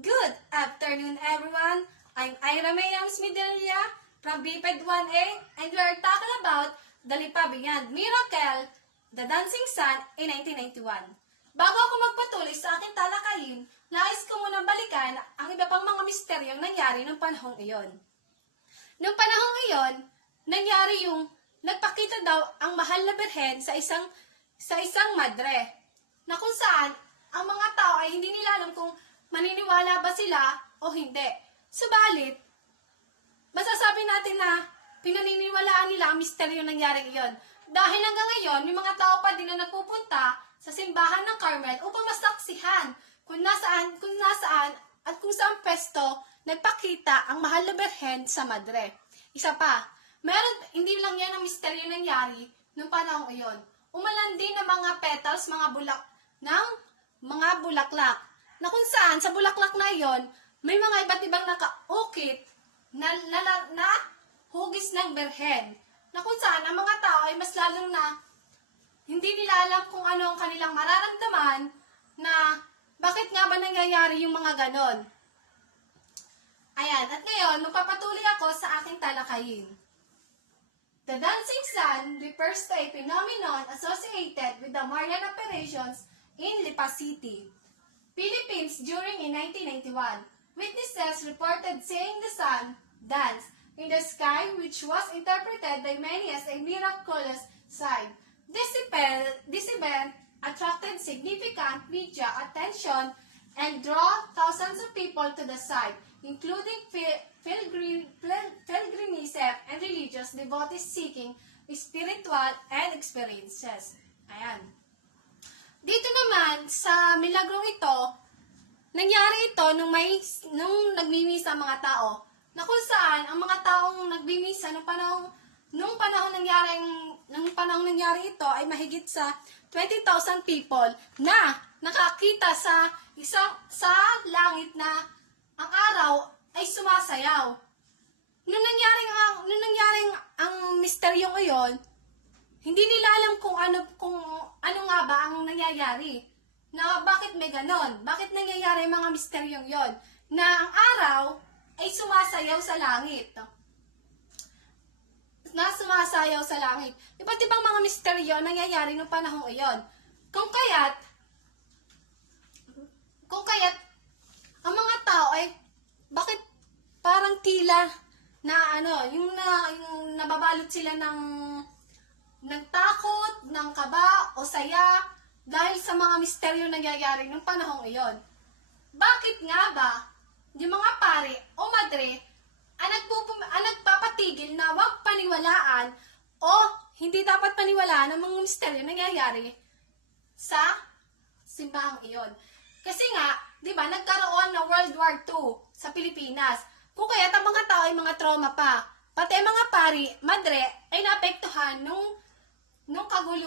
Good afternoon, everyone. I'm Ira Mayams Midelia from BPED 1A, and we are talking about the Lipa Beyond Miracle, the Dancing Sun in 1991. Bago ako magpatuloy sa aking talakayin, nais ko munang balikan ang iba pang mga misteryong nangyari noong panahong iyon. Noong panahong iyon, nangyari yung nagpakita daw ang mahal na birhen sa isang madre, na kung saan ang mga tao ay hindi nila alam kung maniniwala ba sila o hindi. Subalit, masasabi natin na pinaniniwalaan nila ang misteryo nangyari iyon. Dahil hanggang ngayon, may mga tao pa din na nagpupunta sa simbahan ng Carmel upang masaksihan kung nasaan at kung saan pwesto nagpakita ang mahal na birhen sa madre. Isa pa, hindi lang yan ang misteryo nangyari noong panahong iyon. Umalandi ng mga petals, mga bulaklak, na kung saan sa bulaklak na iyon, may mga iba't ibang nakaukit na hugis ng birhen, na kung saan ang mga tao ay mas lalong na hindi nila alam kung ano ang kanilang mararamdaman, na bakit nga ba nangyayari yung mga ganon. Ayan, at ngayon, magpapatuloy ako sa aking talakayin. The dancing sun refers to a phenomenon associated with the Marian operations in Lipa City, Philippines during in 1991. Witnesses reported seeing the sun dance in the sky, which was interpreted by many as a miraculous sign. This event attracted significant media attention and drew thousands of people to the site, including pilgrims and religious devotees seeking spiritual and experiences. Ayan. Dito naman, sa milagrong ito, nangyari ito nung nagmimisa mga tao, na kung saan ang mga taong nagbimisa nung panahong nangyari ito ay mahigit sa 20,000 people na nakakita sa langit na ang araw ay sumasayaw. Nung nangyaring ang misteryong iyon, hindi nila alam kung ano nga ba ang nangyayari. Na bakit may ganon? Bakit nangyayari ang mga misteryong yon? Na ang araw ay sumasayaw sa langit. Iba't ibang mga misteryo nangyayari noong panahong iyon. Kung kaya't ang mga tao ay bakit parang tila na yung nababalot sila ng takot, ng kaba o saya dahil sa mga misteryo nangyayari noong panahong iyon. Bakit nga ba yung mga pare o madre ang nagpapatigil na huwag paniwalaan o hindi dapat paniwalaan ang mga misteryo nangyayari sa simbahang iyon? Kasi nga, di ba, nagkaroon ng World War II sa Pilipinas. Kung kaya't ang mga tao ay mga trauma pa. Pati ang mga pari, madre, ay naapektuhan nung kaguluhan